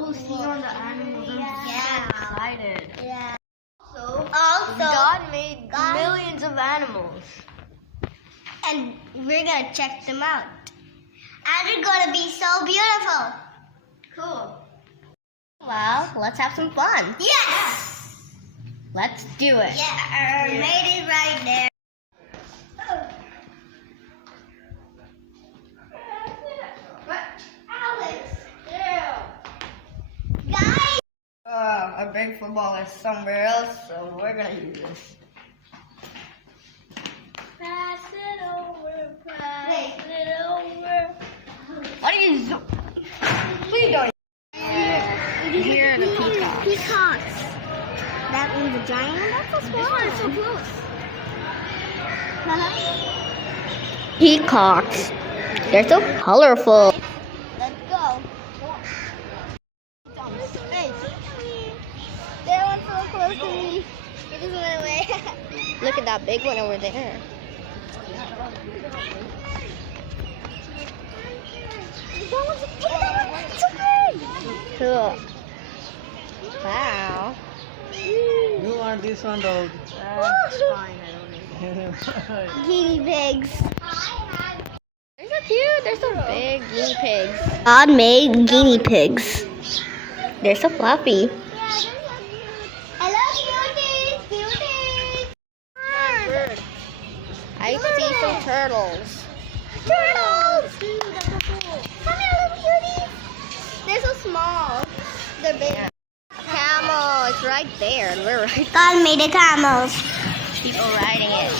will see on the animals. I'm so excited. Yeah. Also, God made millions of animals. and we're gonna check them out. And they're gonna be so beautiful. Cool. Well, let's have some fun. Yes! Let's do it. Yeah, made it right there. Alex! Guys! Our big football is somewhere else, so we're gonna use this. Pass it over, pass it over. What are you doing? Please don't. Here are the peacocks. Peacocks. That one's a giant one? That's so small. This one is so close. Peacocks. They're so colorful. Let's go. Hey. That one's so close to me. It just went away. Look at that big one over there. That one's so big. Cool. Wow. You want this one, dog? That's fine. I don't need it. Guinea pigs. They're so cute. They're so big. Guinea pigs. God made guinea pigs. They're so fluffy. Hello, cuties. Cuties. I see some turtles. Turtles. Come here, little cuties. They're so small. They're big. Camel. It's right there, and we're right. God made the camels. People riding it.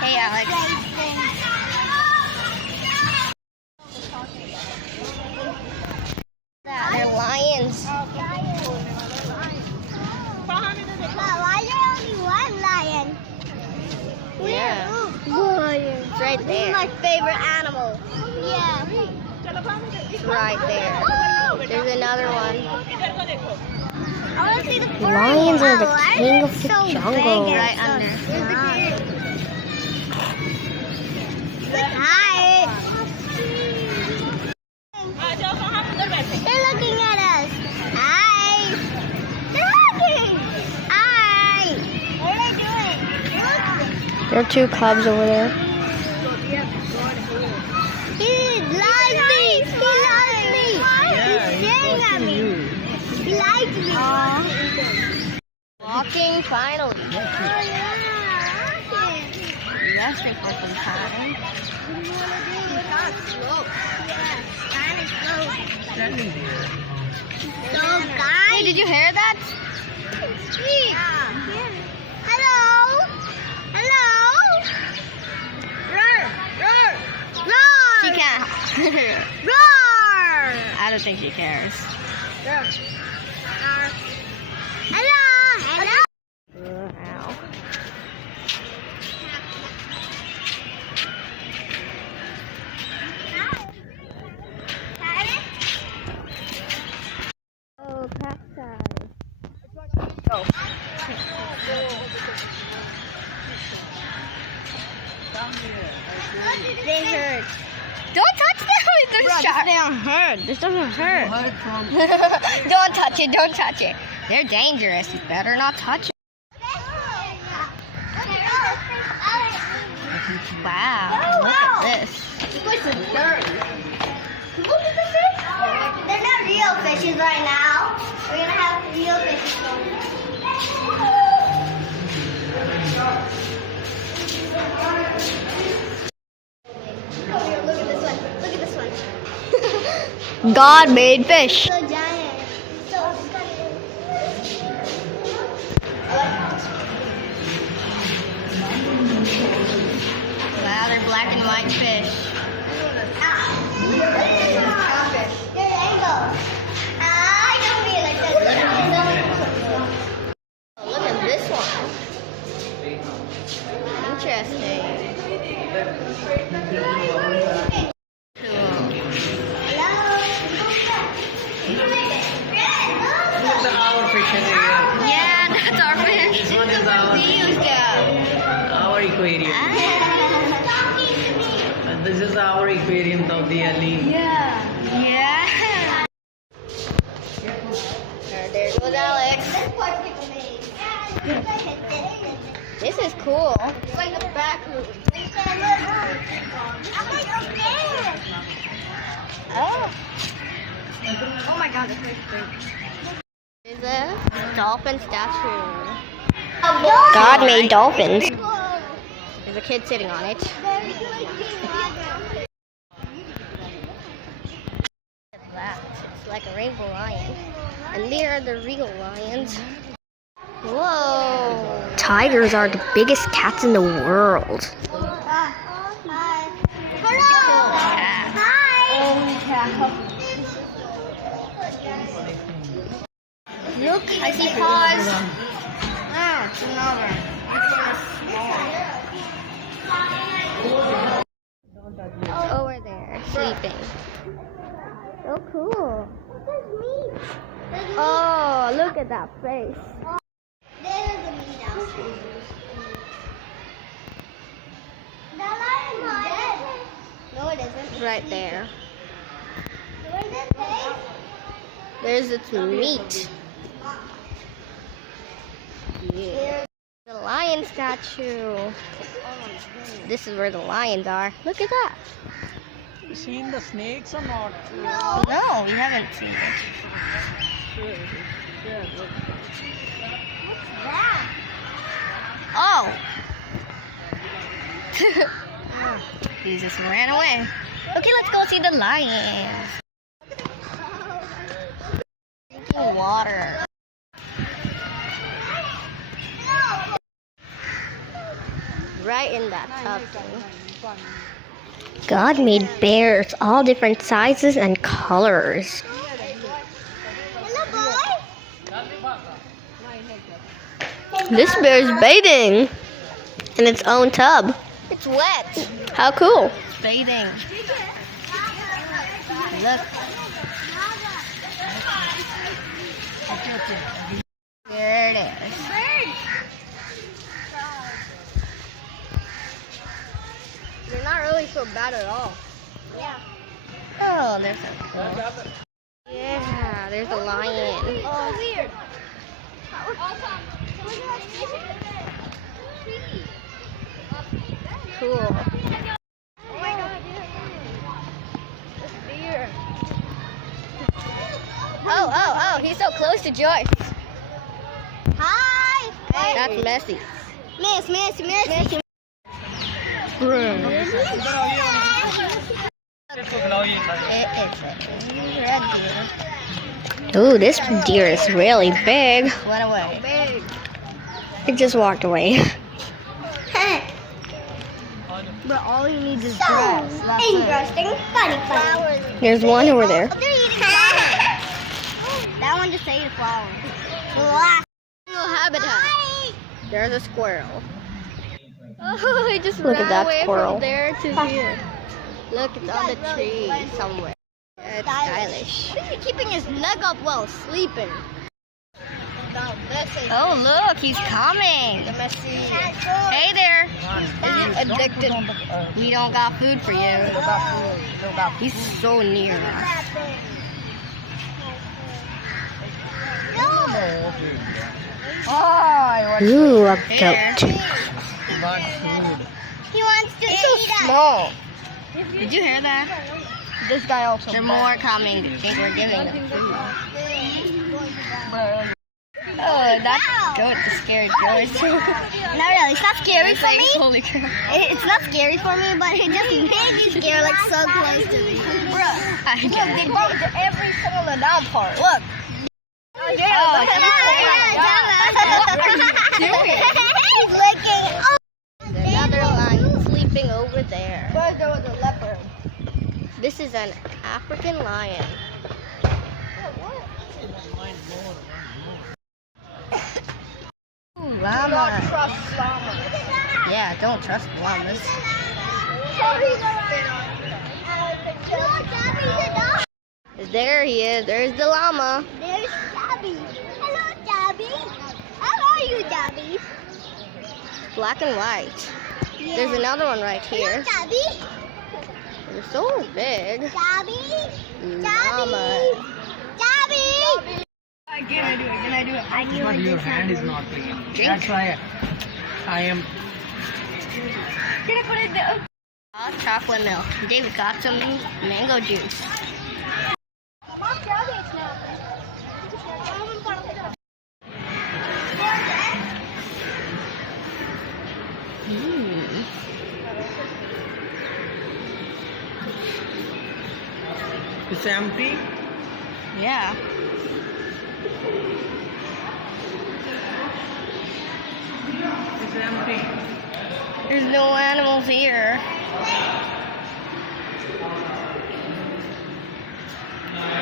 Hey, Alex. They're lions. Why is there only one lion? Yeah. Lion. It's right This is there. my favorite animal. Yeah. It's right there. There's another one. I want to see the Lions are the Why king is of it the so jungle. big and Right so under. strong? Hi. They're looking at us. Hi. They're looking. Hi. What are they doing? There are two cubs over there. He likes me. He loves me. He's staring at me. He likes me. Walking finally. Oh, yeah. Resting for some time. Standing there. So, Hey, guys. did you hear that? Sweet. Hello. Hello. Roar. Roar. She can't. Roar. I don't think she cares. Hello. Hello. Ow. Oh, cacti. Oh. They hurt. Don't touch them. They're sharp. They don't hurt. This doesn't hurt. Heard from Don't touch it. Don't touch it. They're dangerous. You better not touch it. Wow. Look at this. This place is dirty. Look at the fish. They're not real fishes right now. We're gonna have real fishes soon. Come here, look at this one. Look at this one. God made fish. So giant. So stunning. Wow, they're black and white fish. There's angles. I don't feel like this. Look at this one. Interesting. this is our fish area. Yeah, that's our fish. This one is our aquarium. And this is our aquarium of the alley. Yeah. Next. This part's people made. This is cool. It's like a back room. Oh. Oh my god, this is big. There's a dolphin statue. God made dolphins. There's a kid sitting on it. It's like a rainbow lion. And there are the real lions. Whoa. Tigers are the biggest cats in the world. Look, I see paws. Ah, it's another. Over there, sleeping. So cool. Oh, look at that face. There's a meat out. The lion is dead. No, it isn't. Right there. Where's its face? There's its meat. Yeah. The lion statue. This is where the lions are. Look at that. You seen the snakes or not? No. No, we haven't seen it. What's that? Oh. He just ran away. Okay, let's go see the lions. Drinking water. Right in that tub thing. God made bears all different sizes and colors. Hello, boy. This bear is bathing in its own tub. It's wet. How cool. Bathing. Look. There it is. They're not really so bad at all. Yeah. Oh, there's a yeah, there's a lion. Oh, weird. Cool. Oh my god, This deer. Oh, he's so close to Joyce. Hi. That's messy. Miss. Ooh, this deer is really big. Went away. Big. It just walked away. But all he needs is grass. That's it. Interesting. Funny. There's one over there. They're eating flowers. That one just ate a flower. Habitat. There's a squirrel. Oh, he just Look at ran that away squirrel. from there to here. Look, it's on the tree somewhere. It's stylish. He's keeping his neck up while sleeping. Oh, look, he's coming. Hey there. Is he addicted? We don't got food for you. He's so near us. Ooh, a There. goat. He wants to It's so eat us. small. Did you hear that? This guy also. There are more coming. I think we're giving them food. Oh, that goat just scared George. Not really. It's not scary It's for like, me. holy crap. It's not scary for me, but it just made me scared, like so close to me. I Look, get they it. broke every single down part. Look. Oh, look at He's licking. another lion sleeping over there. But there was a leopard. This is an African lion. Ooh, llama. Trust llama. Yeah, don't trust llamas. There he is. There's the llama. There's Dabby. Hello, Dabby. How are you, Dabby? Black and white. There's another one right here. Hello, Dabby. They're so big. Dabby. Llama. Dabby. But your hand is not clean. That's why I am. Hot chocolate milk. David got some mango juice. It's empty. Yeah. It's empty. There's no animals here.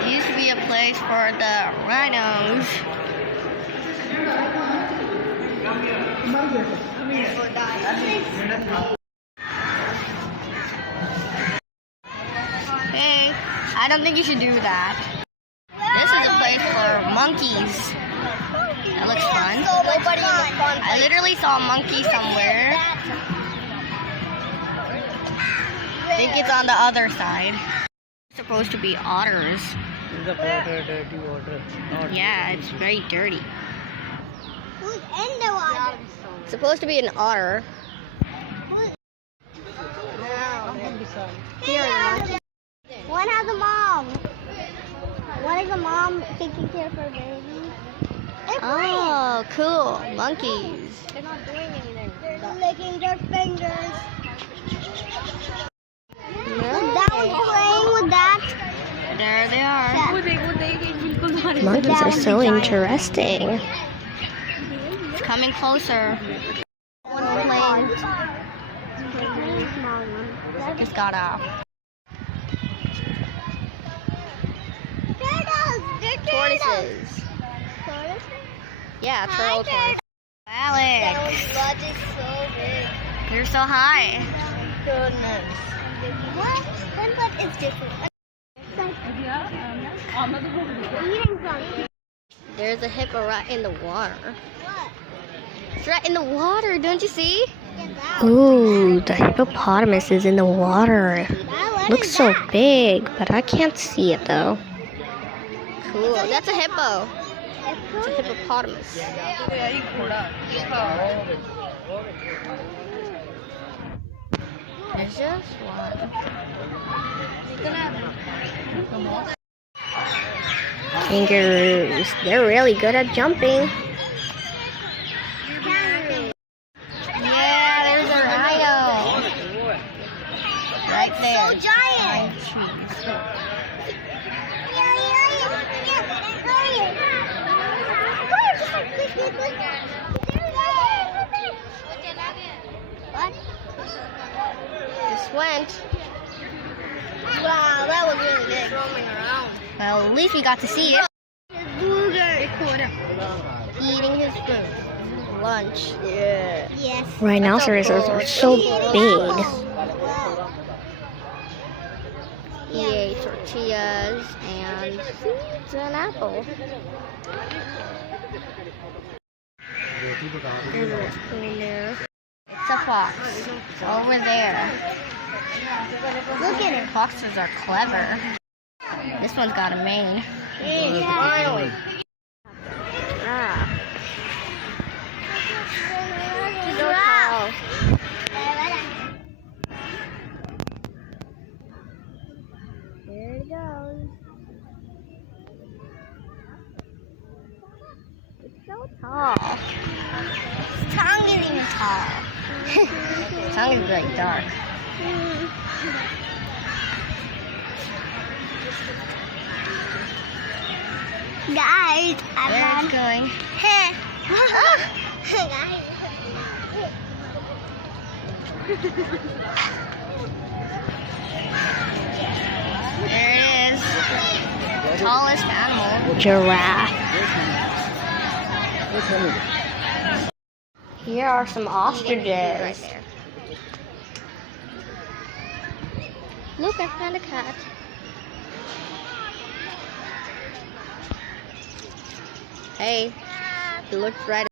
It used to be a place for the rhinos. Hey, I don't think you should do that. This is a place for monkeys. That looks fun. I literally saw a monkey somewhere. I think it's on the other side. It's supposed to be otters. It's a water, dirty water. Not Yeah, it's very dirty. Who's in the water? It's supposed to be an otter. One has a mom. One is a mom taking care of her baby. Oh, cool. Monkeys. They're not doing anything. They're licking their fingers. That one's playing with that. There they are. Yeah. Monkeys are so interesting. It's coming closer. One's playing. Just got off. Tortoises. Yeah, turtle tortoise. Alex, Blood is so big. you're so high. Goodness. What? Then what is different? It's like eating something. There's a hippo right in the water. What? It's right in the water, don't you see? Get that. Ooh, the hippopotamus is in the water. What Looks is so that? big, but I can't see it though. Cool, that's a hippo. It's a hippopotamus. There's just one. Kangaroos, they're really good at jumping. Yeah, there's a rhino. Right there. So giant. Behind trees. What? Just went. Wow, that was really big. Roaming around. Well, at least we got to see it. Blueberry. Eating his food. Lunch. Yeah. Yes. Rhinoceroses are so big. Wow. He ate tortillas and seeds and apple. There's a spoon there. It's a fox. It's over there. Look at it. Foxes are clever. This one's got a mane. Finally. Ah. Giraffe. There it goes. It's so tall. Its tongue is even tall. Its tongue is very dark. Guys, Where it's going. Guys. There it is. Tallest animal. Giraffe. Here are some ostriches. Look, I found a cat. Hey, he looks right